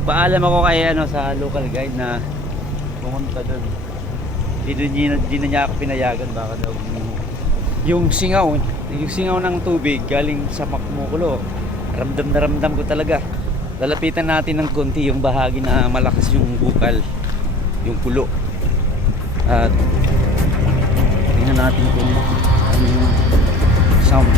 Nagpaalam ako kay sa local guide na pumunta doon. Di na niya ako pinayagan, baka daw yung singaw ng tubig galing sa makumukulo. Ramdam na ramdam ko talaga. Lalapitan natin ng konti yung bahagi na malakas yung bukal, yung kulo. At tingnan natin kung ano yung sound.